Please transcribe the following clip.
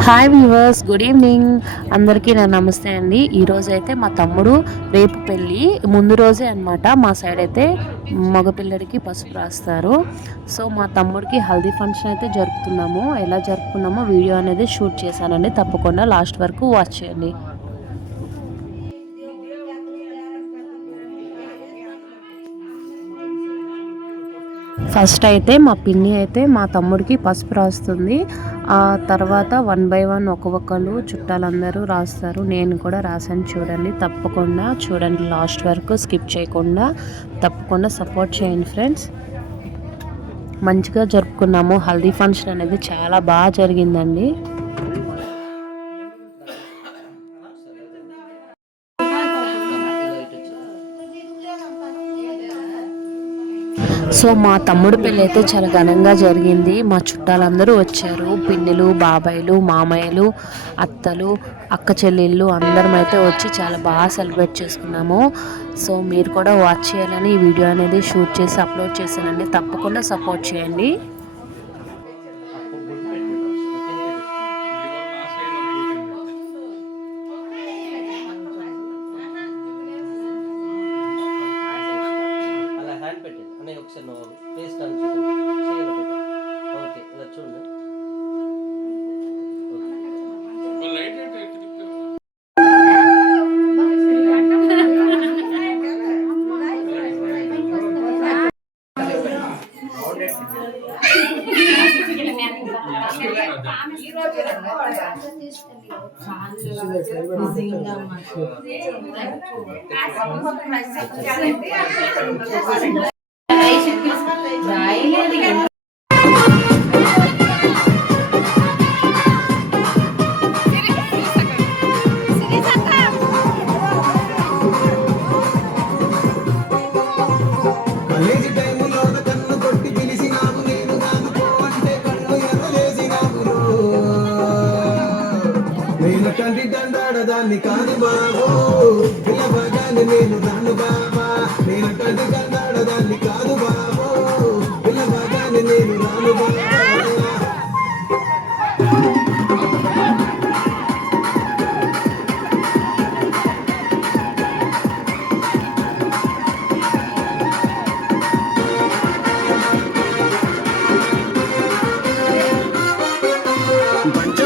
Hi viewers, good evening. అందరికీ నా నమస్తే అండి. ఈరోజు అయితే మా తమ్ముడు రేపు పెళ్ళి ముందు రోజే అనమాట. మా సైడ్ అయితే మగపిల్లడికి పసుపు రాస్తారు. సో మా తమ్ముడికి హల్దీ ఫంక్షన్ అయితే జరుపుతున్నాము. ఎలా జరుపుకున్నామో వీడియో అనేది షూట్ చేశానండి. తప్పకుండా లాస్ట్ వరకు వాచ్ చేయండి. ఫస్ట్ అయితే మా పిన్ని అయితే మా తమ్ముడికి పసుపు రాస్తుంది. ఆ తర్వాత 1 బై 1 ఒక్కొక్కరు చుట్టాలందరూ రాస్తారు. నేను కూడా రాశాను, చూడండి. తప్పకుండా చూడండి, లాస్ట్ వరకు స్కిప్ చేయకుండా తప్పకుండా సపోర్ట్ చేయండి ఫ్రెండ్స్. మంచిగా జరుపుకున్నాము. హల్దీ ఫంక్షన్ అనేది చాలా బాగా జరిగిందండి. సో మా తమ్ముడు పెళ్ళి అయితే చాలా ఘనంగా జరిగింది. మా చుట్టాలందరూ వచ్చారు. పిన్నిలు, బాబాయిలు, మామయ్యలు, అత్తలు, అక్క చెల్లెళ్ళు అందరం అయితే వచ్చి చాలా బాగా సెలబ్రేట్ చేసుకున్నాము. సో మీరు కూడా వాచ్ చేయాలని ఈ వీడియో అనేది షూట్ చేసి అప్లోడ్ చేశానండి. తప్పకుండా సపోర్ట్ చేయండి. ఒకసారి ఫేస్ టర్న్ చూడండి, ఓకే ఇలా చూడండి. కంటి దండాడదాన్ని కాదు బాబు, పిల్లగాని నేను దాన్ని బాబా. నేను కంటి దండాడదాన్ని కాదు బాబు, పిల్లగాని నేను రాను బాబా. పంచ